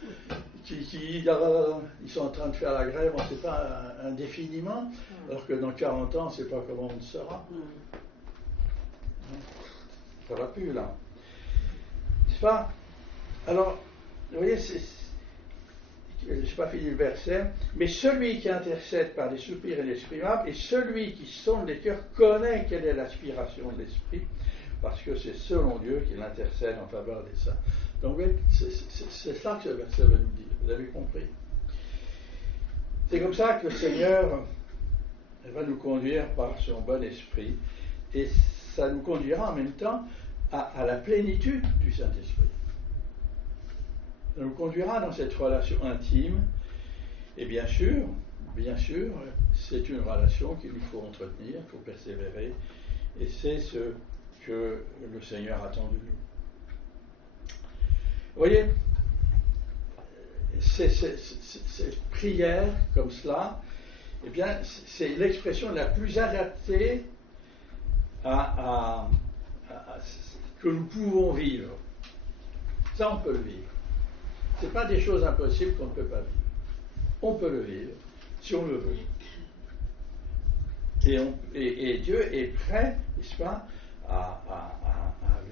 ils sont en train de faire la grève, on ne sait pas indéfiniment, alors que dans 40 ans, on ne sait pas comment on sera. Ça ne va plus, là. C'est pas. Alors, vous voyez, je n'ai pas fini le verset, mais celui qui intercède par des soupirs inexprimables et celui qui sonde les cœurs connaît quelle est l'aspiration de l'esprit, parce que c'est selon Dieu qu'il intercède en faveur des saints. Donc, oui, c'est ça que ce verset veut nous dire. Vous avez compris? C'est comme ça que le Seigneur va nous conduire par son bon esprit, et ça nous conduira en même temps à la plénitude du Saint-Esprit. Ça nous conduira dans cette relation intime, et bien sûr, c'est une relation qu'il nous faut entretenir, il faut persévérer, et c'est ce que le Seigneur attend de nous. Vous voyez, cette prière comme cela, eh bien, c'est l'expression la plus adaptée que nous pouvons vivre. Ça, on peut le vivre. Ce n'est pas des choses impossibles qu'on ne peut pas vivre. On peut le vivre, si on le veut. Et Dieu est prêt, n'est-ce pas, à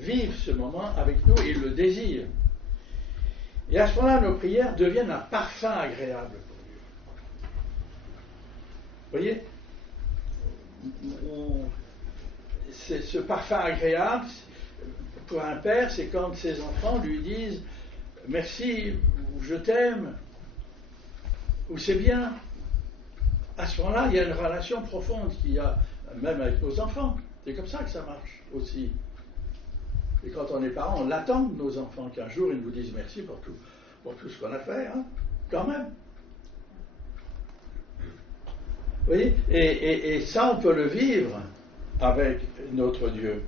vivre ce moment avec nous, et il le désire. Et à ce moment-là, nos prières deviennent un parfum agréable pour Dieu. Vous voyez, ce parfum agréable, pour un père, c'est quand ses enfants lui disent « merci » ou « je t'aime » ou « c'est bien ». À ce moment-là, il y a une relation profonde qu'il y a même avec nos enfants. C'est comme ça que ça marche aussi. Et quand on est parent, on l'attend de nos enfants, qu'un jour ils nous disent merci pour tout ce qu'on a fait, hein, quand même. Vous voyez, et ça, on peut le vivre avec notre Dieu.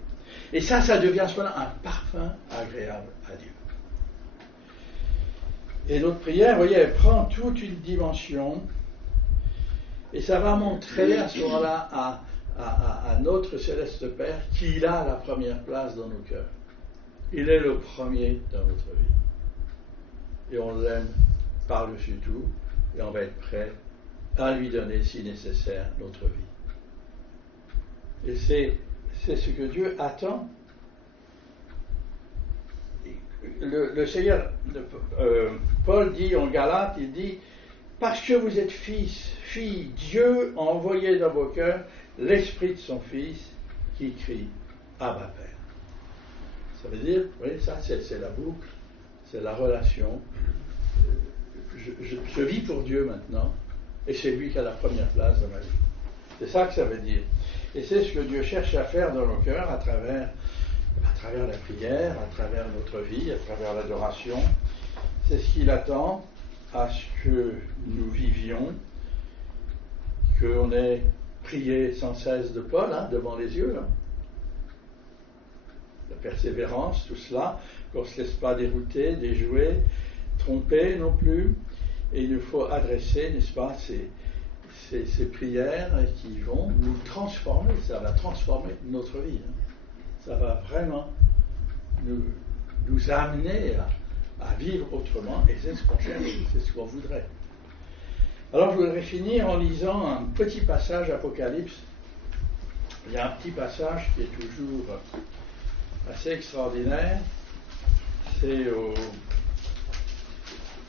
Et ça devient à ce moment-là un parfum agréable à Dieu. Et notre prière, vous voyez, elle prend toute une dimension, et ça va montrer à ce moment-là à notre Céleste Père qu'il a la première place dans nos cœurs. Il est le premier dans notre vie. Et on l'aime par-dessus tout, et on va être prêt à lui donner, si nécessaire, notre vie. Et c'est ce que Dieu attend. Le Seigneur, Paul dit en Galates, il dit, parce que vous êtes fils, filles, Dieu a envoyé dans vos cœurs l'Esprit de son Fils qui crie Abba Père. Ça veut dire, vous voyez, ça c'est la boucle, c'est la relation. Je vis pour Dieu maintenant, et c'est lui qui a la première place dans ma vie. C'est ça que ça veut dire. Et c'est ce que Dieu cherche à faire dans nos cœurs à travers à travers la prière, à travers notre vie, à travers l'adoration. C'est ce qu'il attend à ce que nous vivions, qu'on ait prié sans cesse de Paul, devant les yeux. La persévérance, tout cela, qu'on ne se laisse pas dérouter, déjouer, tromper non plus. Et il nous faut adresser, n'est-ce pas, ces prières qui vont nous transformer. Ça va transformer notre vie. Ça va vraiment nous amener à vivre autrement. Et c'est ce qu'on cherche, c'est ce qu'on voudrait. Alors je voudrais finir en lisant un petit passage Apocalypse. Il y a un petit passage qui est toujours assez extraordinaire. C'est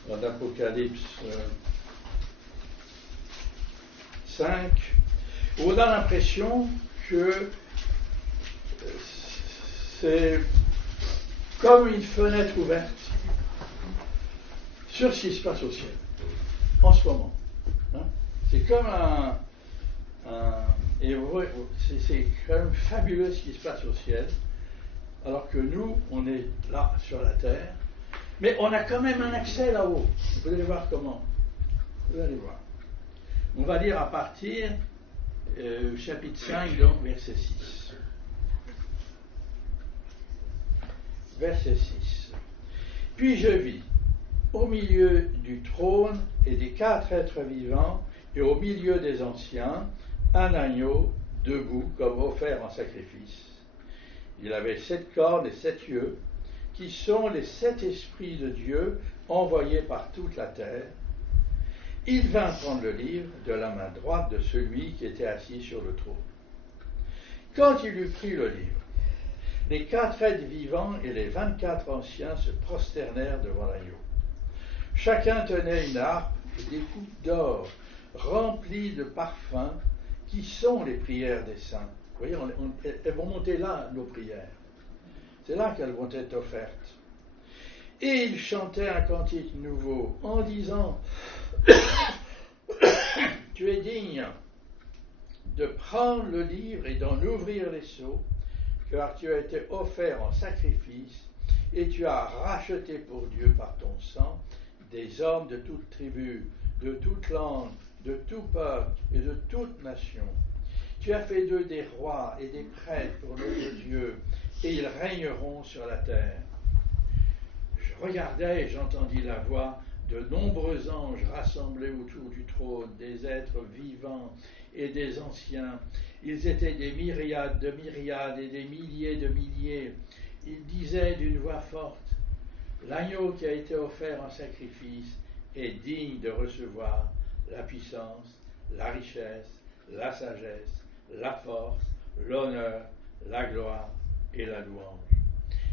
dans Apocalypse 5, où on a l'impression que c'est comme une fenêtre ouverte sur ce qui se passe au ciel, en ce moment. C'est comme c'est quand même fabuleux ce qui se passe au ciel, alors que nous, on est là sur la terre, mais on a quand même un accès là-haut. Vous allez voir comment. Vous allez voir. On va lire à partir chapitre 5, donc verset 6. Verset 6. Puis je vis, au milieu du trône et des 4 êtres vivants, et au milieu des anciens, un agneau debout comme offert en sacrifice. Il avait 7 cornes et 7 yeux, qui sont les 7 esprits de Dieu envoyés par toute la terre. Il vint prendre le livre de la main droite de celui qui était assis sur le trône. Quand il eut pris le livre, les 4 êtres vivants et les 24 anciens se prosternèrent devant l'agneau. Chacun tenait une harpe et des coupes d'or remplies de parfums qui sont les prières des saints. Vous voyez, elles vont monter là, nos prières. C'est là qu'elles vont être offertes. Et il chantait un cantique nouveau en disant « Tu es digne de prendre le livre et d'en ouvrir les sceaux, car tu as été offert en sacrifice et tu as racheté pour Dieu par ton sang des hommes de toute tribu, de toute langue, de tout peuple et de toute nation. Tu as fait d'eux des rois et des prêtres pour notre Dieu, et ils régneront sur la terre. » Je regardais et j'entendis la voix de nombreux anges rassemblés autour du trône, des êtres vivants et des anciens. Ils étaient des myriades de myriades et des milliers de milliers. Ils disaient d'une voix forte, « L'agneau qui a été offert en sacrifice est digne de recevoir la puissance, la richesse, la sagesse, la force, l'honneur, la gloire et la louange. »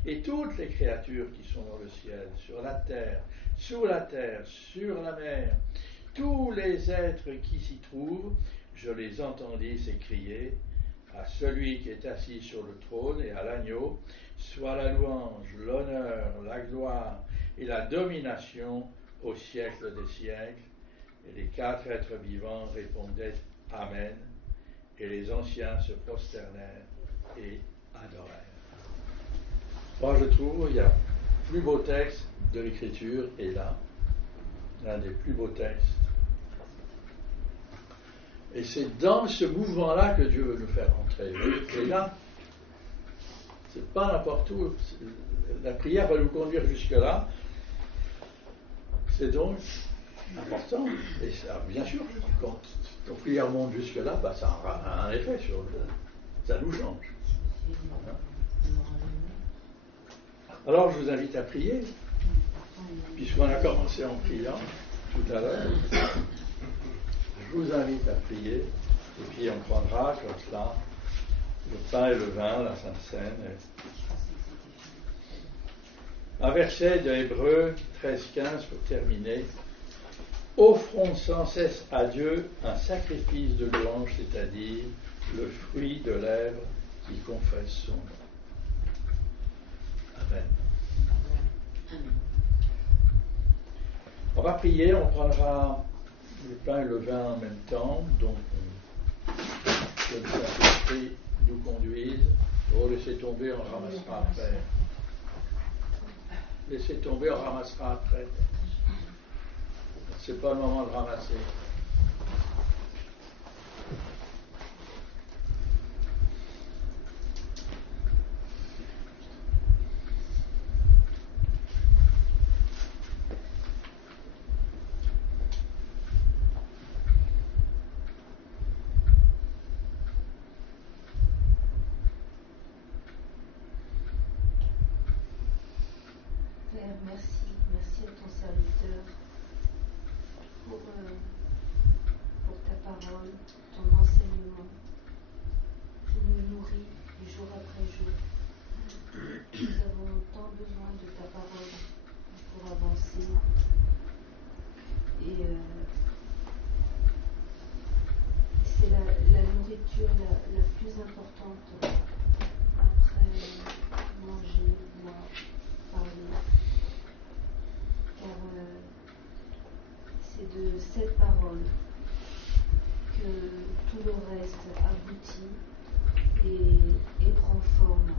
Et toutes les créatures qui sont dans le ciel, sur la terre, sous la terre, sur la mer, tous les êtres qui s'y trouvent, je les entendis s'écrier, à celui qui est assis sur le trône et à l'agneau, soit la louange, l'honneur, la gloire et la domination au siècle des siècles. Et les 4 êtres vivants répondaient Amen, et les anciens se prosternèrent et adorèrent. Moi, je trouve il y a le plus beau texte de l'Écriture, et là, l'un des plus beaux textes. Et c'est dans ce mouvement-là que Dieu veut nous faire entrer. Et là, c'est pas n'importe où. La prière va nous conduire jusque-là. C'est donc important. Et ça, bien sûr, quand ton prière monte jusque-là, ça a un effet sur le. Ça nous change. Alors, je vous invite à prier, puisqu'on a commencé en priant tout à l'heure. Je vous invite à prier, et puis on prendra comme cela le pain et le vin, la Sainte Seine. Un verset de Hébreux 13-15 pour terminer. Offrons sans cesse à Dieu un sacrifice de louange, c'est-à-dire le fruit de lèvres qui confesse son nom. Amen. On va prier, on prendra le pain et le vin en même temps, donc que le Saint-Esprit nous conduise. Oh, laissez tomber, on ramassera après. Laissez tomber, on ramassera après. C'est pas le moment de ramasser. Père, merci à ton serviteur pour ta parole, ton enseignement qui nous nourrit jour après jour. Nous avons tant besoin de ta parole pour avancer. Et c'est la nourriture la plus importante après manger, boire, parler. Car c'est de cette parole que tout le reste aboutit et prend forme.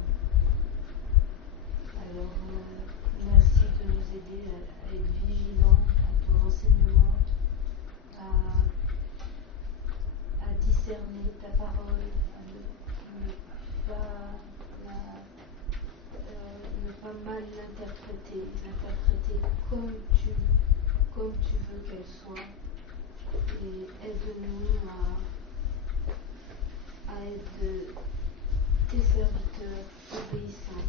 Alors, merci de nous aider à être vigilants à ton enseignement, à discerner ta parole, à ne pas mal l'interpréter comme tu veux qu'elle soit. Et aide-nous à être tes serviteurs obéissants.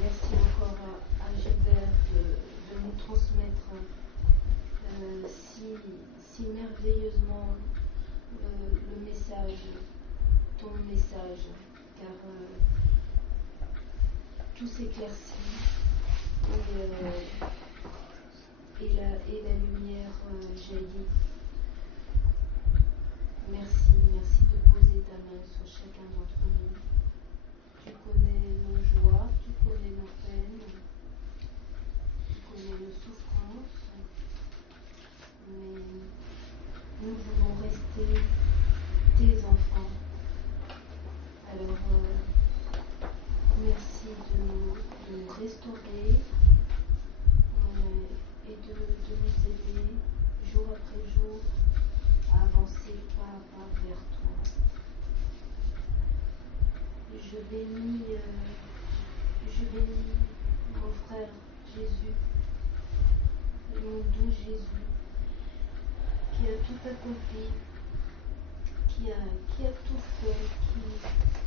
Merci encore à Gilbert de nous transmettre si merveilleusement le message, ton message, car tout s'éclaircit et la lumière jaillit. Merci de poser ta main sur chacun d'entre nous. Tu connais nos joies, tu connais nos peines, tu connais nos souffrances, mais nous voulons rester tes enfants. Alors, merci de nous restaurer et de nous aider jour après jour à avancer pas à pas vers toi. Je bénis mon frère Jésus, mon doux Jésus, qui a tout accompli, qui a tout fait,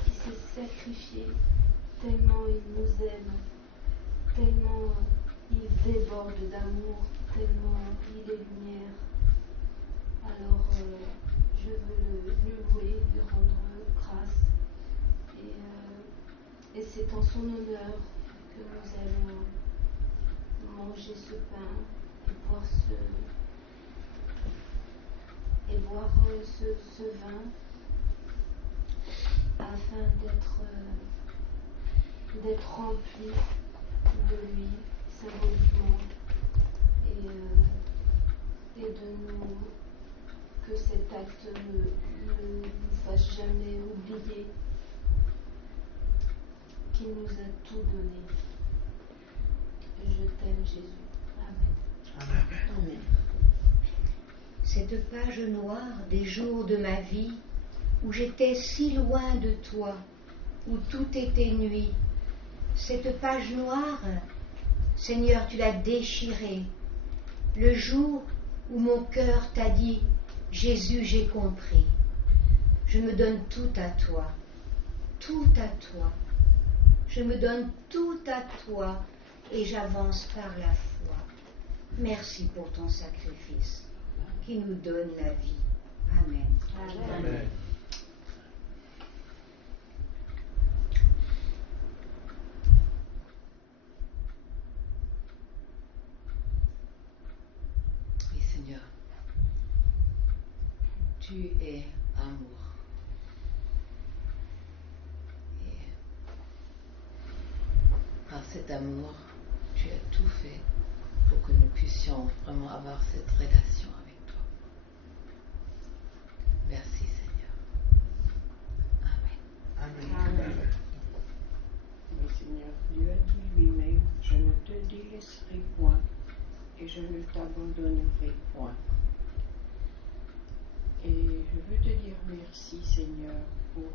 qui s'est sacrifié, tellement il nous aime, tellement il déborde d'amour, tellement il est lumière. Alors je veux lui louer, lui rendre grâce. Et c'est en son honneur que nous allons manger ce pain et boire ce vin, afin d'être remplis de lui symboliquement et de nous, que cet acte ne nous fasse jamais oublier qu'il nous a tout donné. Je t'aime, Jésus. Amen. Amen. Cette page noire des jours de ma vie, où j'étais si loin de toi, où tout était nuit, cette page noire, Seigneur, tu l'as déchirée, le jour où mon cœur t'a dit, Jésus, j'ai compris, je me donne tout à toi, je me donne tout à toi et j'avance par la foi. Merci pour ton sacrifice qui nous donne la vie. Amen. Amen. Oui, Seigneur, tu es amour. Et par cet amour, tu as tout fait pour que nous puissions vraiment avoir cette relation avec toi. Merci, Seigneur. Amen. t'abandonnerai point. Et je veux te dire merci, Seigneur, pour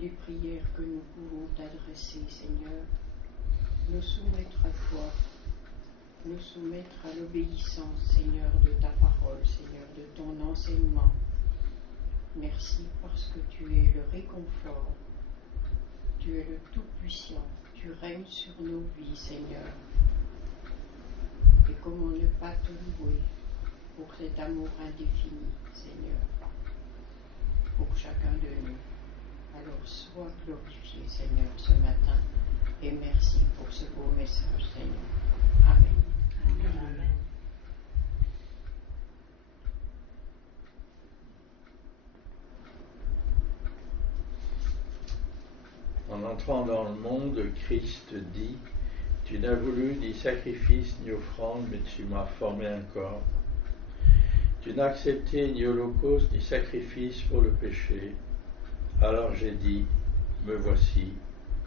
les prières que nous pouvons t'adresser, Seigneur. Nous soumettre à toi, nous soumettre à l'obéissance, Seigneur, de ta parole, Seigneur, de ton enseignement. Merci parce que tu es le réconfort, tu es le Tout-Puissant, tu règnes sur nos vies, Seigneur. Et comment ne pas te louer pour cet amour indéfini, Seigneur, pour chacun de nous. Alors sois glorifié, Seigneur, ce matin, et merci pour ce beau message, Seigneur. Amen. Amen. En entrant dans le monde, Christ dit, « Tu n'as voulu ni sacrifice ni offrande, mais tu m'as formé un corps. Tu n'as accepté ni holocauste ni sacrifice pour le péché. Alors j'ai dit, me voici,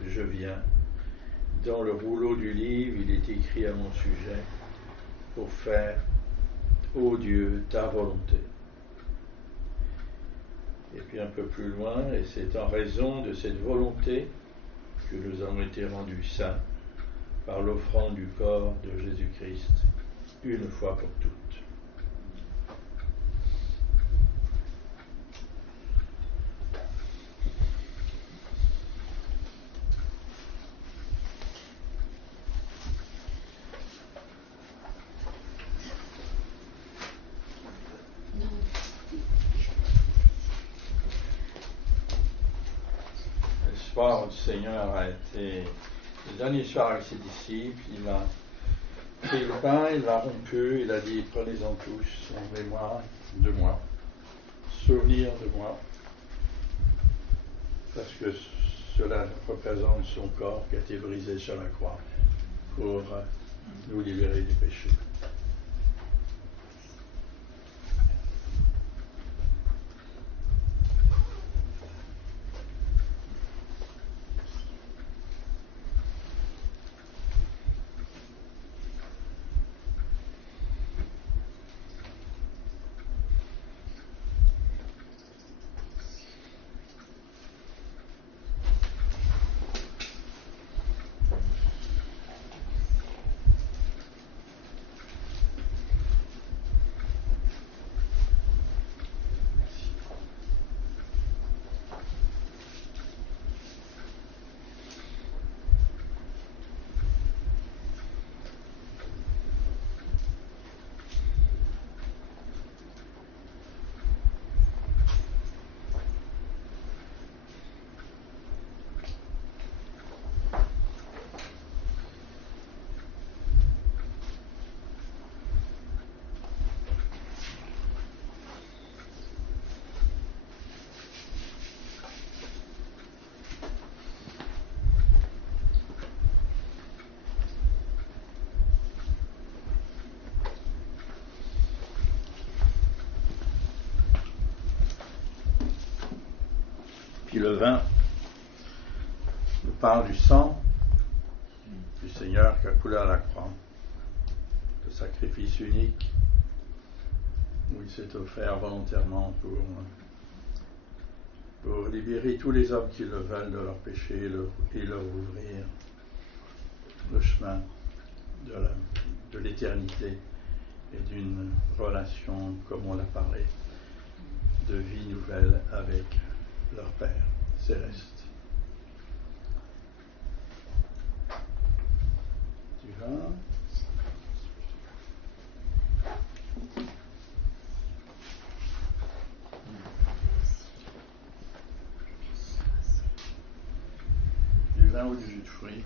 je viens. Dans le rouleau du livre, il est écrit à mon sujet, pour faire, ô Dieu, ta volonté. » Et puis un peu plus loin, et c'est en raison de cette volonté que nous avons été rendus saints par l'offrande du corps de Jésus-Christ, une fois pour toutes. Le soir, le Seigneur a été le dernier soir avec ses disciples. Il a pris le pain, il l'a rompu, il a dit, prenez-en tous, souvenez-moi de moi, souvenir de moi, parce que cela représente son corps qui a été brisé sur la croix pour nous libérer du péché. Puis le vin nous parle du sang du Seigneur qui a coulé à la croix, le sacrifice unique où il s'est offert volontairement pour libérer tous les hommes qui le veulent de leurs péchés et leur ouvrir le chemin de l'éternité et d'une relation, comme on l'a parlé, de vie nouvelle avec leur Père céleste. Tu vas? Du vin ou du jus de fruits?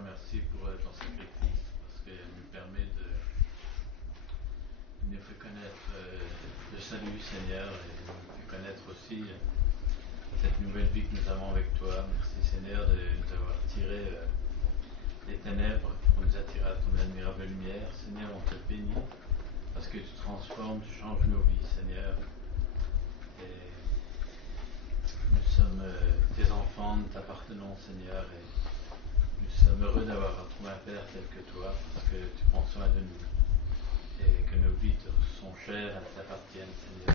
Seigneur, merci pour ton sacrifice, parce qu'il nous permet de nous fait connaître le salut, Seigneur, et nous fait connaître aussi cette nouvelle vie que nous avons avec toi. Merci, Seigneur, de nous avoir tiré des ténèbres pour nous attirer à ton admirable lumière. Seigneur, on te bénit, parce que tu transformes, tu changes nos vies, Seigneur. Et nous sommes tes enfants, nous t'appartenons, Seigneur, et nous sommes heureux d'avoir retrouvé un Père tel que toi, parce que tu prends soin de nous, et que nos vies te sont chères, elles t'appartiennent, Seigneur.